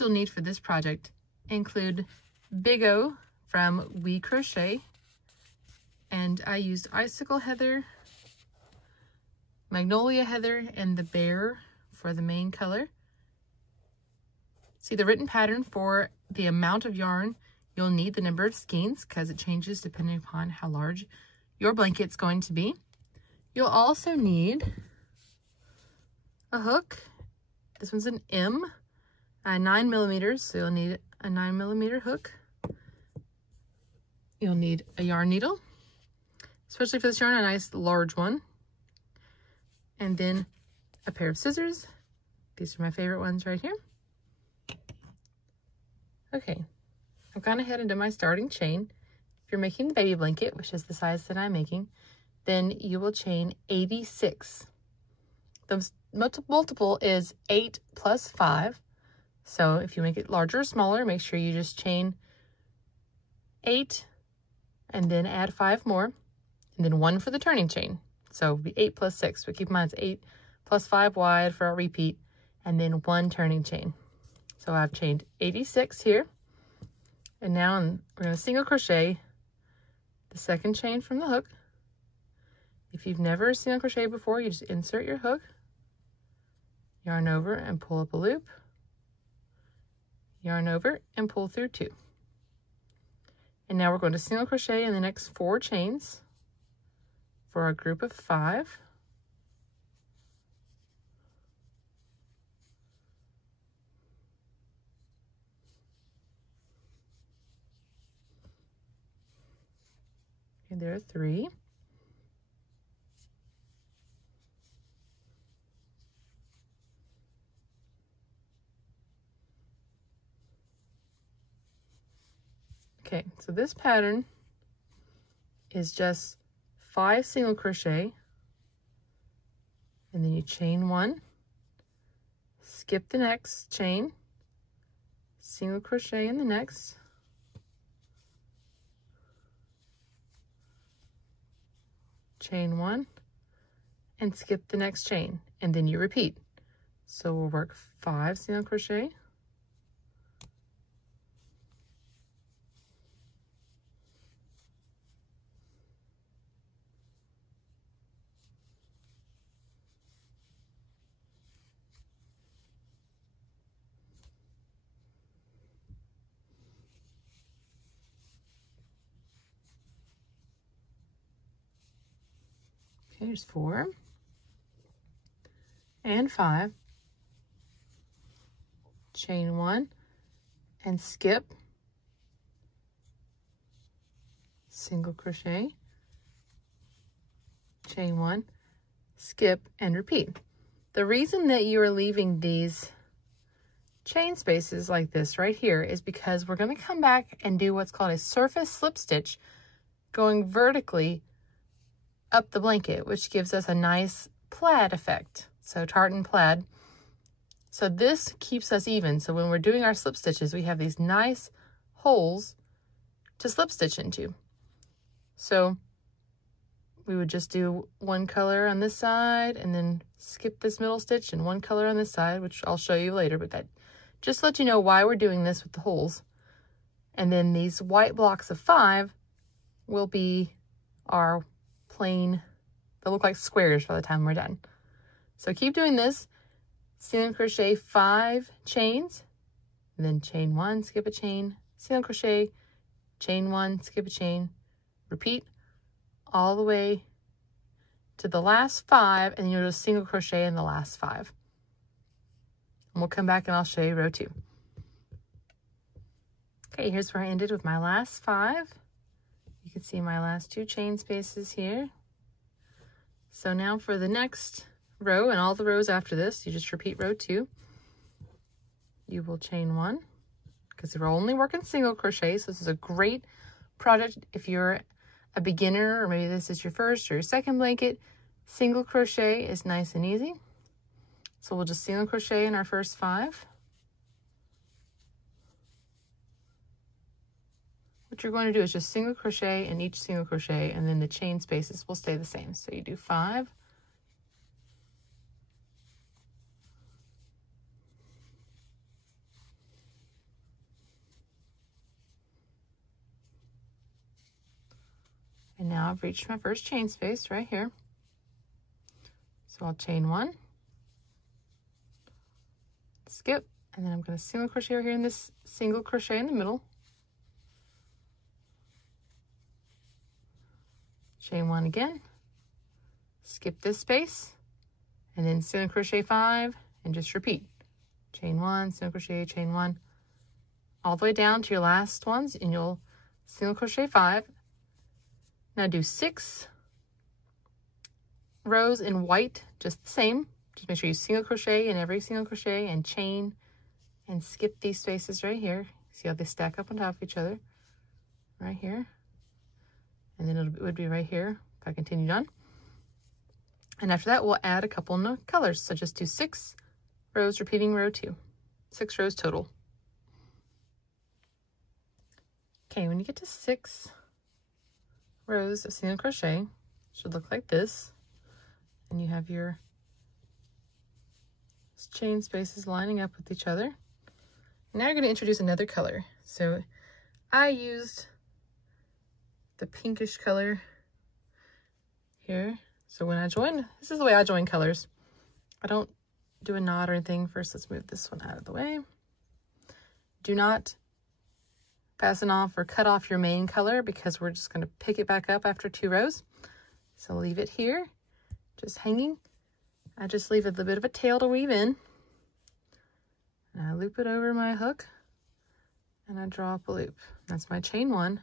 scissors you'll need for this project include Biggo from We Crochet, and I used Icicle heather, Magnolia heather, and the bear for the main color. See the written pattern for the amount of yarn you'll need, the number of skeins, because it changes depending upon how large your blanket's going to be. You'll also need a hook. This one's an M, 9 millimeters, so you'll need a 9mm hook. You'll need a yarn needle, especially for this yarn, a nice large one. And then a pair of scissors. These are my favorite ones right here. Okay, I've gone ahead and done my starting chain. If you're making the baby blanket, which is the size that I'm making, then you will chain 86. The multiple is 8 plus 5. So if you make it larger or smaller, make sure you just chain 8 and then add 5 more, and then 1 for the turning chain. So it'll be 8 plus 6, but keep in mind it's 8 plus 5 wide for our repeat, and then 1 turning chain. So I've chained 86 here, and now we're going to single crochet the second chain from the hook. If you've never single crocheted before, you just insert your hook, yarn over and pull up a loop, yarn over and pull through 2. And now we're going to single crochet in the next 4 chains for our group of 5. And there are 3. Okay, so this pattern is just 5 single crochet, and then you chain 1, skip the next chain, single crochet in the next, chain 1, and skip the next chain, and then you repeat. So we'll work 5 single crochet, here's 4 and 5, chain 1 and skip, single crochet, chain 1, skip, and repeat. The reason that you are leaving these chain spaces like this right here is because we're going to come back and do what's called a surface slip stitch going vertically up the blanket, which gives us a nice plaid effect. So tartan plaid. So this keeps us even. So when we're doing our slip stitches, we have these nice holes to slip stitch into. So we would just do 1 color on this side and then skip this middle stitch and 1 color on this side, which I'll show you later, but that just let you know why we're doing this with the holes. And then these white blocks of 5 will be our plain, they'll look like squares by the time we're done. So keep doing this, single crochet 5 chains, and then chain 1, skip a chain, single crochet, chain 1, skip a chain, repeat all the way to the last 5, and then you'll just single crochet in the last 5. And we'll come back and I'll show you row 2. Okay, here's where I ended with my last 5. You can see my last 2 chain spaces here. So now for the next row and all the rows after this, you just repeat row 2. You will chain 1 because we're only working single crochet. So this is a great project if you're a beginner, or maybe this is your first or your second blanket. Single crochet is nice and easy. So we'll just single crochet in our first 5. What you're going to do is just single crochet in each single crochet, and then the chain spaces will stay the same. So you do 5, And now I've reached my first chain space right here. So I'll chain 1, skip, and then I'm going to single crochet over here in this single crochet in the middle. Chain 1 again, skip this space, and then single crochet 5, and just repeat. Chain 1, single crochet, chain 1, all the way down to your last ones, and you'll single crochet 5. Now do 6 rows in white, just the same. Just make sure you single crochet in every single crochet and chain and skip these spaces right here. See how they stack up on top of each other? Right here. And then it would be right here if I continued on. And after that, we'll add a couple of colors. So just do 6 rows, repeating row 2. 6 rows total. Okay, when you get to 6 rows of single crochet, it should look like this. And you have your chain spaces lining up with each other. Now you're going to introduce another color. So I used the pinkish color here. So when I join, this is the way I join colors. I don't do a knot or anything. First, let's move this one out of the way. Do not fasten off or cut off your main color because we're just going to pick it back up after 2 rows. So leave it here, just hanging. I just leave a little bit of a tail to weave in. And I loop it over my hook and I draw up a loop. That's my chain 1.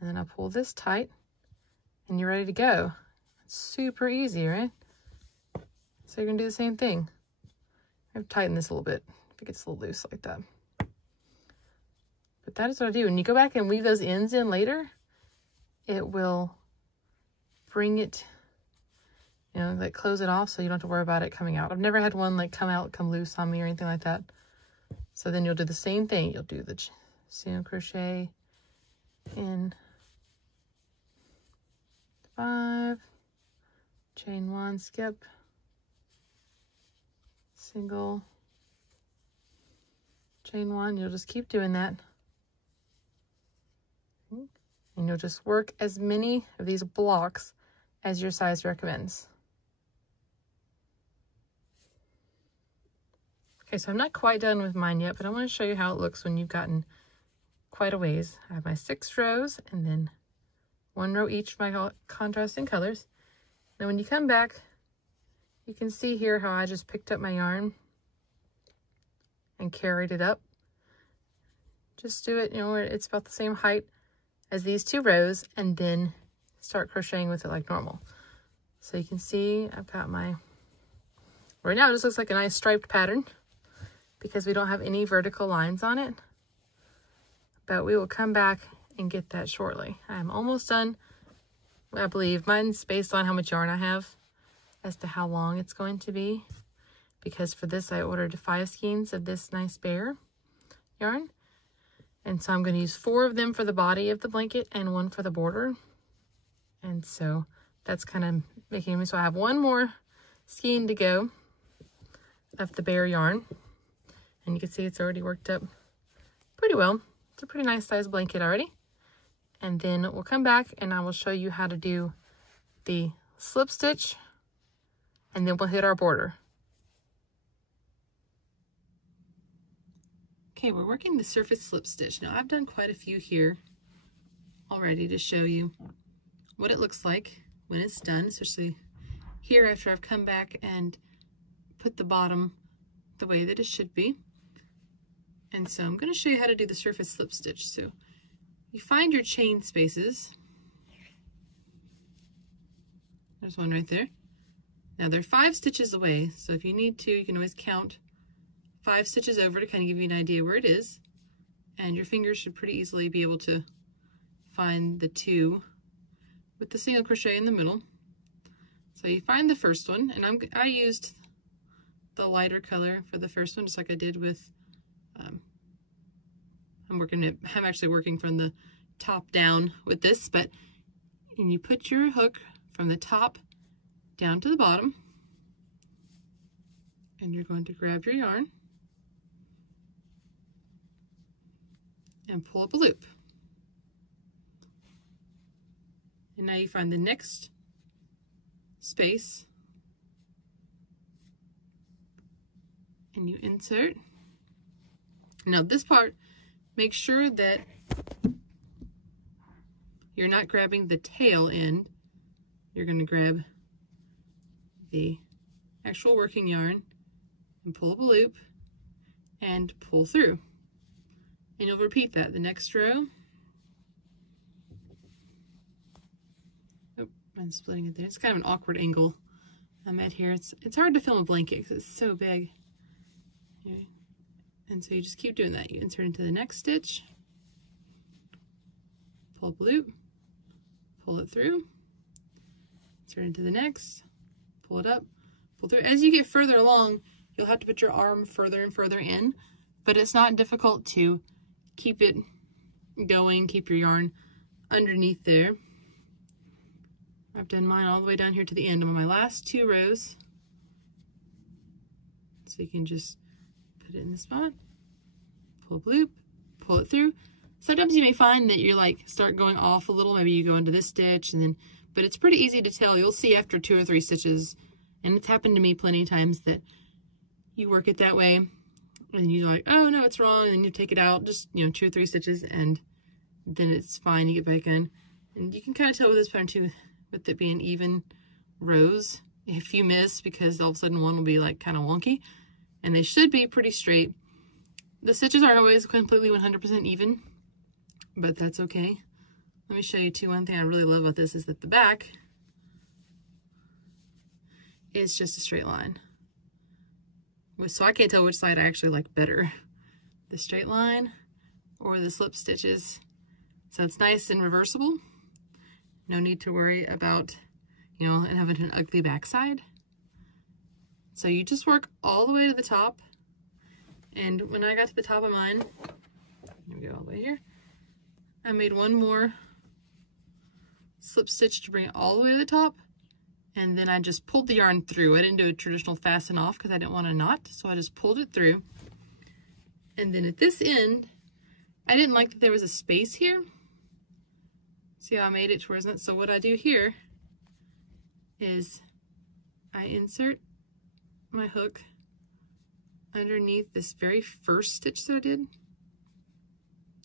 And then I pull this tight and you're ready to go. It's super easy, right? So you're gonna do the same thing. I have to tighten this a little bit if it gets a little loose like that. But that is what I do. When you go back and weave those ends in later, it will bring it, you know, like close it off so you don't have to worry about it coming out. I've never had one like come loose on me or anything like that. So then you'll do the same thing. You'll do the single crochet in 5, chain 1, skip, single, chain 1. You'll just keep doing that. And you'll just work as many of these blocks as your size recommends. Okay, so I'm not quite done with mine yet, but I want to show you how it looks when you've gotten quite a ways. I have my 6 rows and then 1 row each of my contrasting colors. Now when you come back, you can see here how I just picked up my yarn and carried it up. Just do it, you know, it's about the same height as these 2 rows, and then start crocheting with it like normal. So you can see I've got my, right now it just looks like a nice striped pattern because we don't have any vertical lines on it, but we will come back and get that shortly. I'm almost done. I believe mine's based on how much yarn I have as to how long it's going to be, because for this I ordered 5 skeins of this nice bear yarn. And so I'm going to use 4 of them for the body of the blanket and 1 for the border. And so that's kind of making me, so I have 1 more skein to go of the bear yarn. And you can see it's already worked up pretty well. It's a pretty nice size blanket already. And then we'll come back and I will show you how to do the slip stitch, and then we'll hit our border. Okay, we're working the surface slip stitch. Now I've done quite a few here already to show you what it looks like when it's done, especially here after I've come back and put the bottom the way that it should be. And so I'm going to show you how to do the surface slip stitch. So you find your chain spaces. There's one right there. Now they're 5 stitches away, so if you need to, you can always count 5 stitches over to kind of give you an idea where it is, and your fingers should pretty easily be able to find the 2 with the single crochet in the middle. So you find the first one, and I used the lighter color for the first one, just like I did with I'm actually working from the top down with this, but and you put your hook from the top down to the bottom, and you're going to grab your yarn and pull up a loop. And now you find the next space and you insert. Now this part, make sure that you're not grabbing the tail end. You're going to grab the actual working yarn and pull up a loop and pull through. And you'll repeat that the next row. Oh, I'm splitting it there. It's kind of an awkward angle I'm at here. It's hard to film a blanket because it's so big. Okay. And so you just keep doing that. You insert into the next stitch, pull up a loop, pull it through, insert into the next, pull it up, pull through. As you get further along, you'll have to put your arm further and further in, but it's not difficult to keep it going, keep your yarn underneath there. I've done mine all the way down here to the end. I'm on my last 2 rows. So you can just put it in the spot, pull up loop, pull it through. Sometimes you may find that you like start going off a little. Maybe you go into this stitch and then, but it's pretty easy to tell. You'll see after 2 or 3 stitches, and it's happened to me plenty of times that you work it that way and you're like, oh no, it's wrong. And then you take it out, just, you know, 2 or 3 stitches, and then it's fine. You get back in. And you can kind of tell with this pattern too, with it being even rows, if you miss, because all of a sudden one will be like kind of wonky, and they should be pretty straight. The stitches aren't always completely 100% even, but that's okay. Let me show you too. One thing I really love about this is that the back is just a straight line. So I can't tell which side I actually like better, the straight line or the slip stitches. So it's nice and reversible. No need to worry about, you know, and having an ugly backside. So you just work all the way to the top. And when I got to the top of mine, let me go all the way here, I made one more slip stitch to bring it all the way to the top. And then I just pulled the yarn through. I didn't do a traditional fasten off because I didn't want a knot. So I just pulled it through. And then at this end, I didn't like that there was a space here. See how I made it towards it? So what I do here is I insert my hook underneath this very first stitch that I did.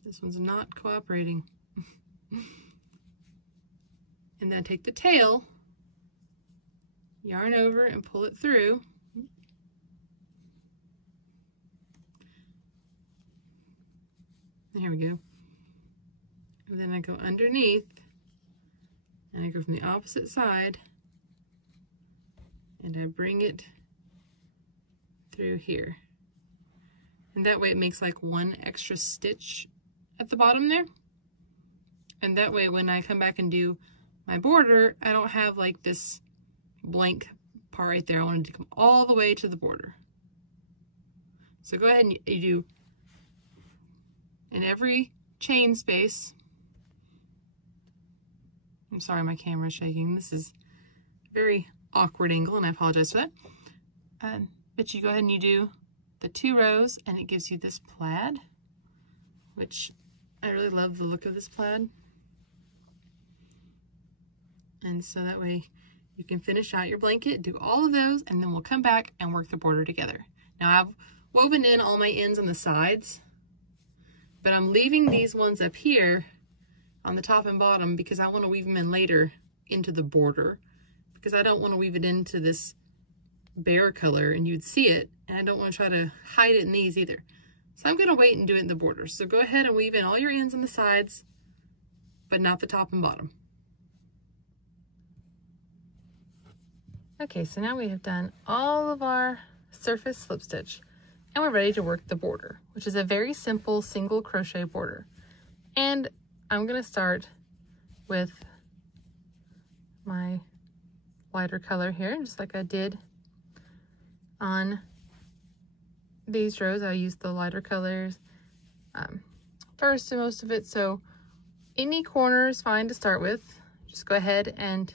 This one's not cooperating. And then I take the tail, yarn over and pull it through. There we go. And then I go underneath and I go from the opposite side and I bring it through here. And that way it makes like one extra stitch at the bottom there. And that way when I come back and do my border, I don't have like this blank part right there. I wanted to come all the way to the border. So go ahead and you do in every chain space. I'm sorry, my camera's shaking. This is a very awkward angle and I apologize for that. But you go ahead and you do the 2 rows and it gives you this plaid, which I really love the look of this plaid. And so that way you can finish out your blanket, do all of those, and then we'll come back and work the border together. Now I've woven in all my ends on the sides, but I'm leaving these ones up here on the top and bottom because I want to weave them in later into the border, because I don't want to weave it into this bare color and you'd see it, and I don't want to try to hide it in these either. So I'm going to wait and do it in the border. So go ahead and weave in all your ends on the sides, but not the top and bottom. Okay, so now we have done all of our surface slip stitch and we're ready to work the border, which is a very simple single crochet border. And I'm going to start with my lighter color here, just like I did on these rows. I used the lighter colors first and most of it, so any corner is fine to start with. Just go ahead and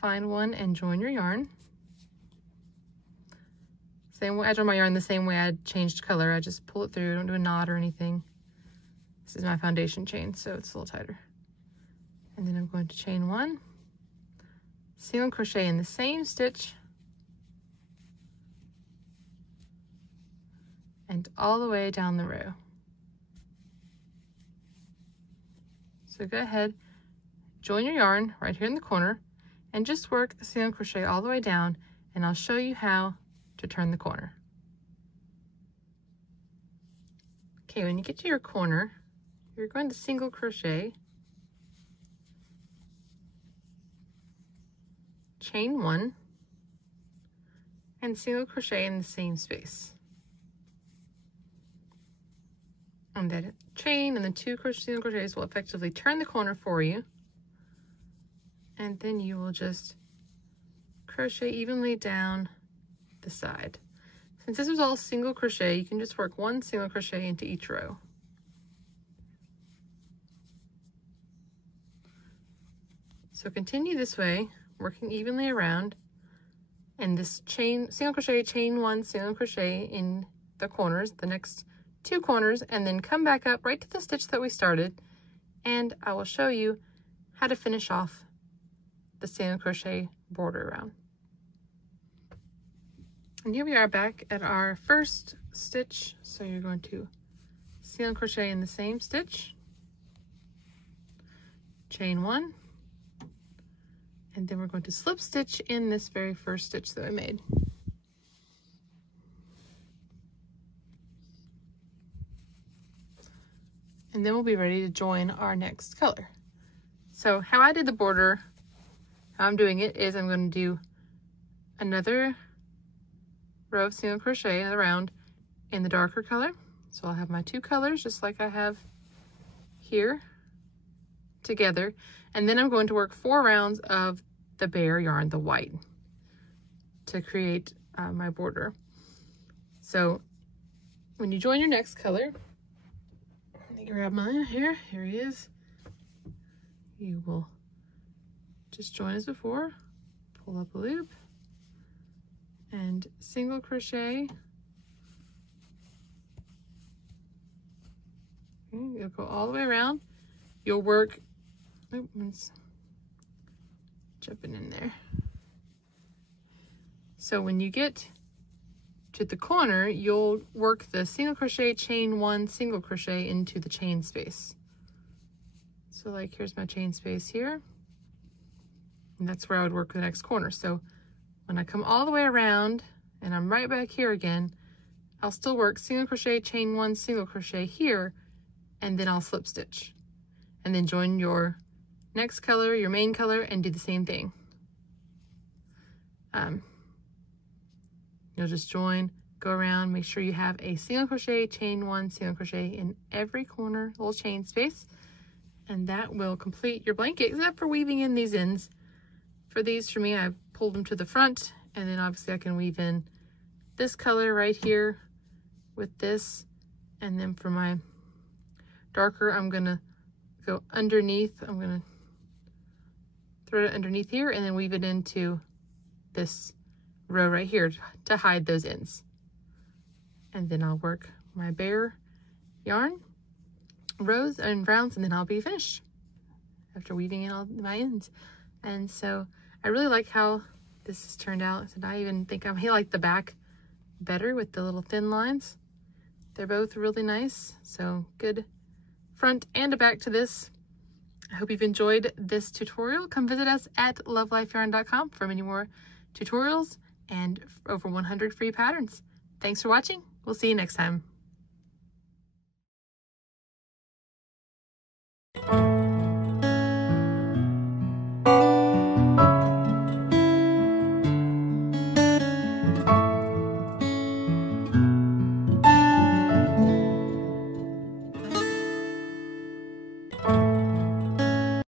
find one and join your yarn. Same way I join my yarn the same way I changed color. I just pull it through, don't do a knot or anything. This is my foundation chain, so it's a little tighter. And then I'm going to chain 1, single crochet in the same stitch, and all the way down the row. So go ahead, join your yarn right here in the corner, and just work a single crochet all the way down, and I'll show you how to turn the corner. Okay, when you get to your corner, you're going to single crochet, chain 1, and single crochet in the same space. And that chain and the 2 single crochets will effectively turn the corner for you. And then you will just crochet evenly down the side. Since this was all single crochet, you can just work 1 single crochet into each row. So continue this way, working evenly around, and this single crochet, chain 1, single crochet in the corners, the next 2 corners, and then come back up right to the stitch that we started, and I will show you how to finish off the single crochet border around. And here we are back at our first stitch. So you're going to single crochet in the same stitch, chain 1, and then we're going to slip stitch in this very first stitch that we made. And then we'll be ready to join our next color. So how I did the border, how I'm doing it is I'm going to do another row of single crochet, another round in the darker color. So I'll have my 2 colors just like I have here together. And then I'm going to work 4 rounds of the bare yarn, the white, to create my border. So when you join your next color, let me grab mine here. Here he is. You will just join as before, pull up a loop, and single crochet. Okay, you'll go all the way around. You'll work, oops, jumping in there. So when you get to the corner, you'll work the single crochet, chain 1, single crochet into the chain space. So like here's my chain space here, and that's where I would work the next corner. So when I come all the way around and I'm right back here again, I'll still work single crochet, chain 1, single crochet here, and then I'll slip stitch. And then join your next color, your main color, and do the same thing. You'll just join, go around, make sure you have a single crochet, chain 1, single crochet in every corner, little chain space, and that will complete your blanket, except for weaving in these ends. For these, for me, I pulled them to the front, and then obviously I can weave in this color right here with this, and then for my darker, I'm gonna go underneath. I'm gonna thread it underneath here and then weave it into this row right here to hide those ends. And then I'll work my bare yarn rows and rounds, and then I'll be finished after weaving in all my ends. And so I really like how this has turned out, and I even think I like the back better with the little thin lines. They're both really nice, so good front and a back to this. I hope you've enjoyed this tutorial. Come visit us at love.life.yarn.com for many more tutorials and over 100 free patterns. Thanks for watching. We'll see you next time.